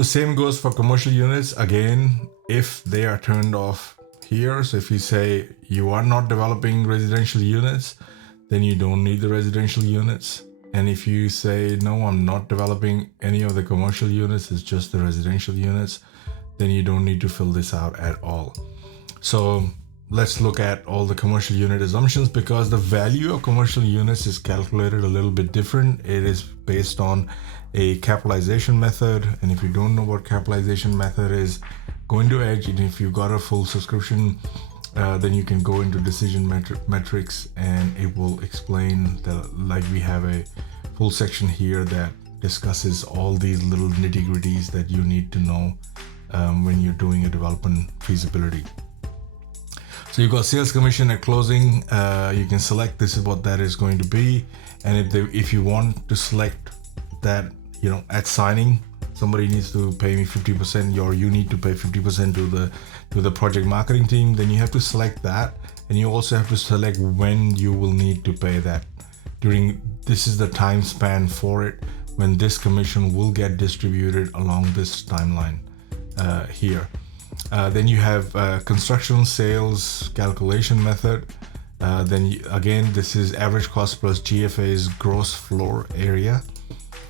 The same goes for commercial units. Again, if they are turned off here, so if you say you are not developing residential units, then you don't need the residential units. And if you say, no, I'm not developing any of the commercial units, it's just the residential units, then you don't need to fill this out at all. So let's look at all the commercial unit assumptions, because the value of commercial units is calculated a little bit different. It is based on a capitalization method. And if you don't know what capitalization method is, go into Edge, and if you got a full subscription, then you can go into decision metrics, and it will explain like we have a full section here that discusses all these little nitty-gritties that you need to know when you're doing a development feasibility. So you've got sales commission at closing. You can select this is what that is going to be, and if you want to select that, at signing, somebody needs to pay me 50%, or you need to pay 50% to the project marketing team, then you have to select that, and you also have to select when you will need to pay that. This is the time span for it, when this commission will get distributed along this timeline here. Then you have construction sales calculation method. Then again, this is average cost plus GFA's gross floor area.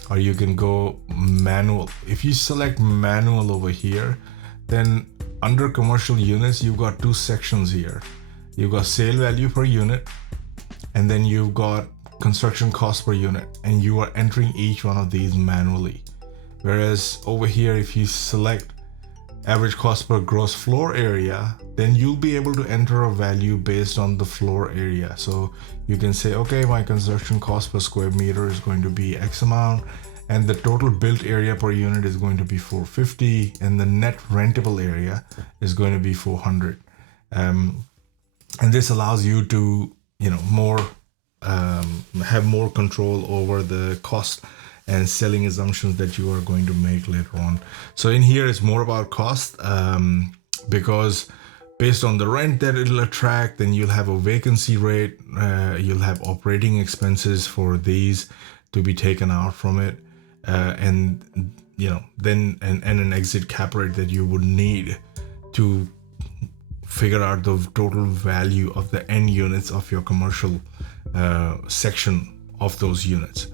Or you can go manual. If you select manual over here, then under commercial units, you've got two sections here. You've got sale value per unit, and then you've got construction cost per unit, and you are entering each one of these manually. Whereas over here, if you select average cost per gross floor area, then you'll be able to enter a value based on the floor area. So you can say, okay, my construction cost per square meter is going to be X amount, and the total built area per unit is going to be 450, and the net rentable area is going to be 400. And this allows you to, have more control over the cost and selling assumptions that you are going to make later on. So in here, it's more about cost, because based on the rent that it'll attract, then you'll have a vacancy rate, you'll have operating expenses for these to be taken out from it, and then an exit cap rate that you would need to figure out the total value of the end units of your commercial section of those units.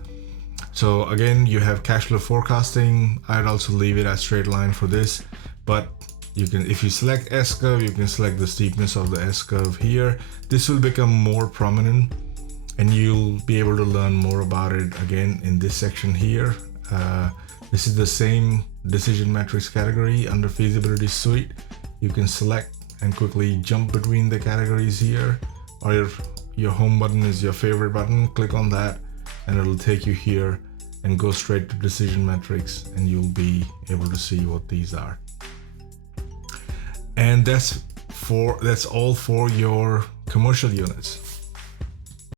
So again, you have cash flow forecasting. I'd also leave it as straight line for this, but you can, if you select S curve, you can select the steepness of the S curve here. This will become more prominent, and you'll be able to learn more about it again in this section here. This is the same decision metrics category under feasibility suite. You can select and quickly jump between the categories here, or your home button is your favorite button. Click on that, and it'll take you here and go straight to decision metrics, and you'll be able to see what these are. And that's all for your commercial units.